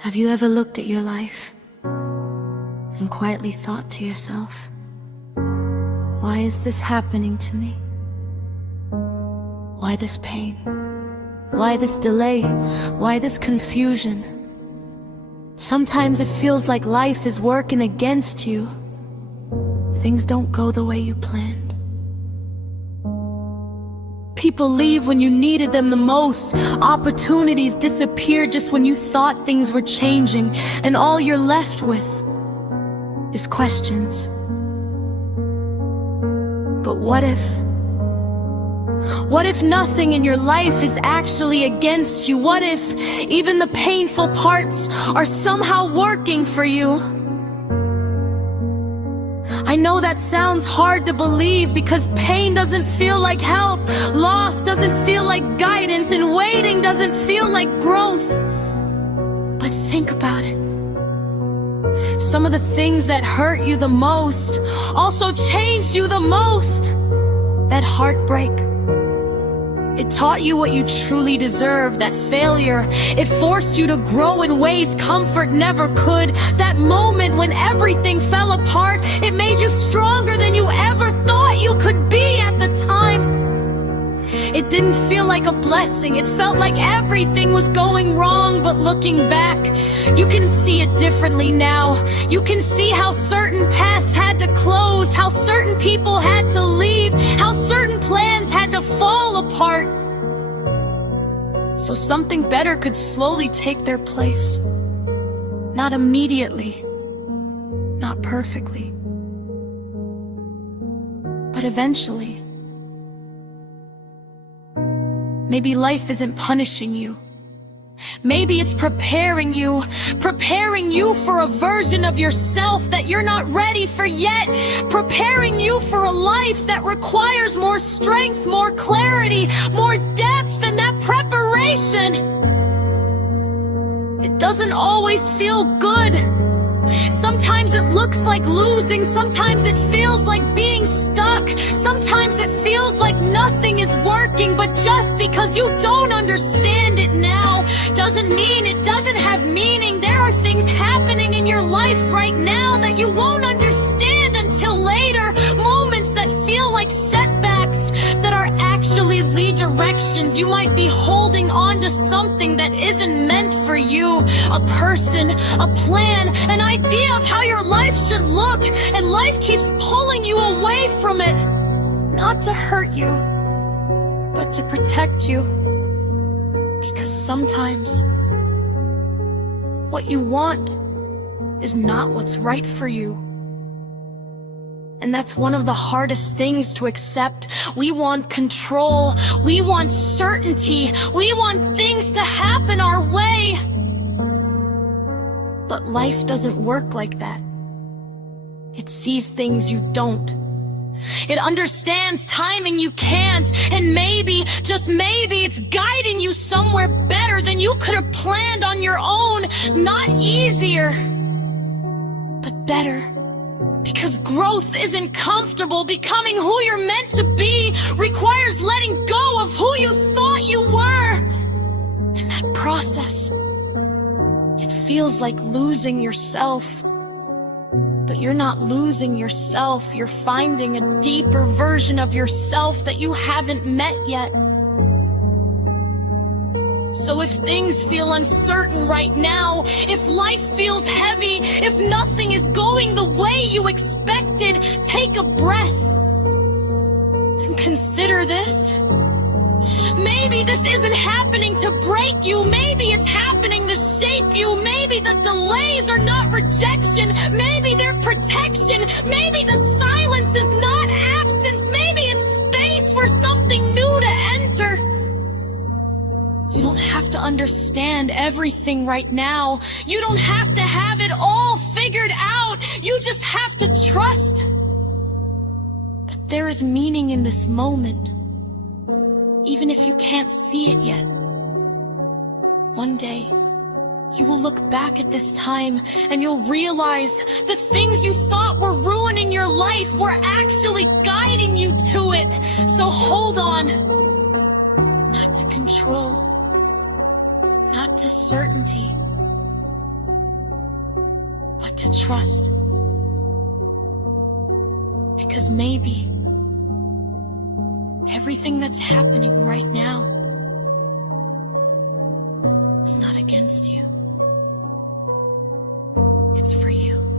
Have you ever looked at your life and quietly thought to yourself, why is this happening to me? Why this pain? Why this delay? Why this confusion? Sometimes it feels like life is working against you. Things don't go the way you planned. People leave when you needed them the most. Opportunities disappear just when you thought things were changing, and all you're left with is questions. But what if nothing in your life is actually against you? What if even the painful parts are somehow working for you? I know that sounds hard to believe, because pain doesn't feel like help, loss doesn't feel like guidance, and waiting doesn't feel like growth. But think about it. Some of the things that hurt you the most also changed you the most. That heartbreak, it taught you what you truly deserve. That failure, it forced you to grow in ways comfort never could. That moment when everything fell apart, it made you stronger than you ever thought you could be at the time. It didn't feel like a blessing, it felt like everything was going wrong. But looking back, you can see it differently now. You can see how certain paths had to close, how certain people had to leave, how certain plans had to fall apart, so something better could slowly take their place. Not immediately, not perfectly, but eventually. Maybe life isn't punishing you. Maybe it's preparing you for a version of yourself that you're not ready for yet. Preparing you for a life that requires more strength, more clarity, more depth, and that preparation, it doesn't always feel good. Sometimes it looks like losing, sometimes it feels like being stuck, sometimes it feels like nothing is working. But just because you don't understand it now doesn't mean it doesn't have meaning. There are things happening in your life right now that you won't understand until later. Moments that feel like setbacks that are actually redirections. You might be holding on to something that isn't meant for you. A person, a plan, an idea of how your life should look, and life keeps pulling you away from it. Not to hurt you, but to protect you. Because sometimes what you want is not what's right for you. And that's one of the hardest things to accept. We want control, we want certainty, we want things to happen our way. But life doesn't work like that. It sees things you don't. It understands timing you can't, and maybe, just maybe, it's guiding you somewhere better than you could have planned on your own. Not easier, but better. Because growth isn't comfortable. Becoming who you're meant to be requires letting go of who you thought you were. And that process, it feels like losing yourself. But you're not losing yourself, you're finding a deeper version of yourself that you haven't met yet. So if things feel uncertain right now, if life feels heavy, if nothing is going the way you expected, take a breath and consider this. Maybe this isn't happening to break you, maybe it's happening to shape you. Maybe the delays are not rejection, maybe they're protection. Maybe the silence is not absence, maybe it's space for something new to enter. You don't have to understand everything right now. You don't have to have it all figured out. You just have to trust that there is meaning in this moment. Even if you can't see it yet, one day you will look back at this time and you'll realize the things you thought were ruining your life were actually guiding you to it. So hold on, not to control, not to certainty, to trust. Because maybe everything that's happening right now is not against you. It's for you.